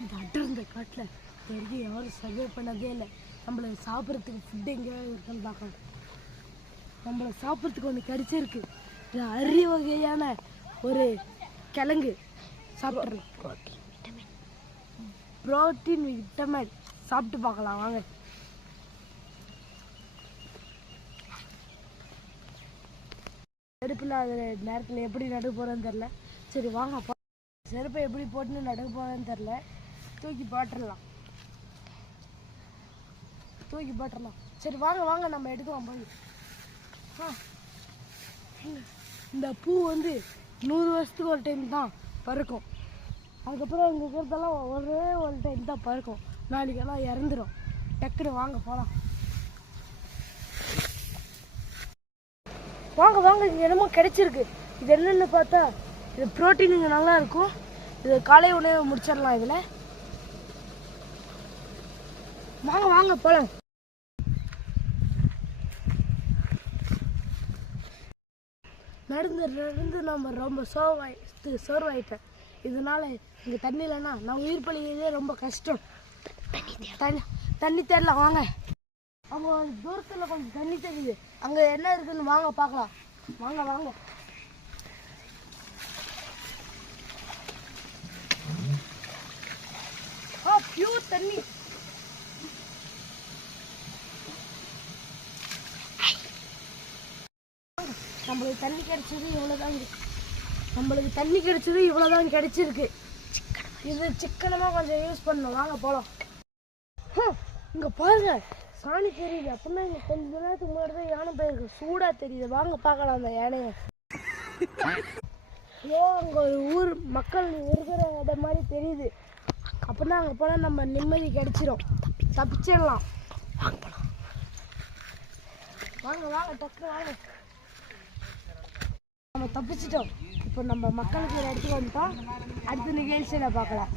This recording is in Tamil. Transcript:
இந்த அடர்ந்த காட்டில் தெரியும் யாரும் சர்வே பண்ணதே இல்லை. நம்மளை சாப்பிட்றதுக்கு ஃபுட்டு எங்கேயாவது இருக்குன்னு பார்க்கணும். நம்மளை சாப்பிட்றதுக்கு ஒன்று கிடைச்சிருக்கு. இது அரிய வகையான ஒரு கிழங்கு சாப்பிட்றோம். ப்ரோட்டீன் விட்டமின் சாப்பிட்டு பார்க்கலாம் வாங்க. செருப்பில் அது நேரத்தில் எப்படி நடுக்க போகிறேன்னு தெரில. சரி வாங்க, செருப்பை எப்படி போட்டுன்னு நடுக்க போகிறேன்னு தெரில. தூக்கி போட்டுடலாம். சரி வாங்க வாங்க நம்ம எடுக்கலாம் போய். இந்த பூ வந்து 100 வருஷத்துக்கு ஒரு டைம் தான் பறக்கும். அதுக்கப்புறம் இங்கே இருக்கிறதெல்லாம் ஒரே ஒரு டைம் தான் பறக்கும். நாளைக்கெல்லாம் இறந்துடும். டக்குன்னு வாங்க போகலாம். வாங்க வாங்க, இங்கே என்னமோ கிடைச்சிருக்கு. இது என்னென்னு பார்த்தா இது ப்ரோட்டீன் இங்கே நல்லா இருக்கும். இது காலை உணவு முடிச்சிடலாம். இதில் வாங்க வாங்க போகலாம். நடந்து நம்ம ரொம்ப சோர்வாயிட்டேன். இதனால இங்கே தண்ணி இல்லைன்னா நான் உயிர் பழிக்கிறதே ரொம்ப கஷ்டம். தண்ணி தெரியலாம் வாங்க. அவங்க தூரத்தில் கொஞ்சம் தண்ணி தெரியுது. அங்கே என்ன இருக்குன்னு வாங்க பார்க்கலாம். வாங்க வாங்க. பியூர் தண்ணி. நம்மளுக்கு தண்ணி கிடைச்சது இவ்வளோதான் கிடைச்சிருக்கு. இது சிக்கனமாக கொஞ்சம் யூஸ் பண்ணணும். வாங்க போகலாம். இங்கே பாருங்க, சாணி தெரியுது. அப்படின்னா இங்கே கொஞ்ச நேரத்துக்கு முன்னாடி தான் யானை போயிருக்கு. சூடாக தெரியுது. வாங்க பார்க்கலாம் அந்த யானையை. அங்கே ஒரு ஊர் மக்கள் இருக்கிற இடம் மாதிரி தெரியுது. அப்படின்னா அங்கே போனால் நம்ம நிம்மதி கிடைச்சிடும், தப்பிச்சிடலாம். வாங்க வாங்க டக்குனு வாங்க. நம்ம தப்பிச்சிட்டோம். இப்போ நம்ம மக்களுக்கு ஒரு இடத்துக்கு வந்துட்டோம். அடுத்த நிகழ்ச்சியில் பார்க்கலாம்.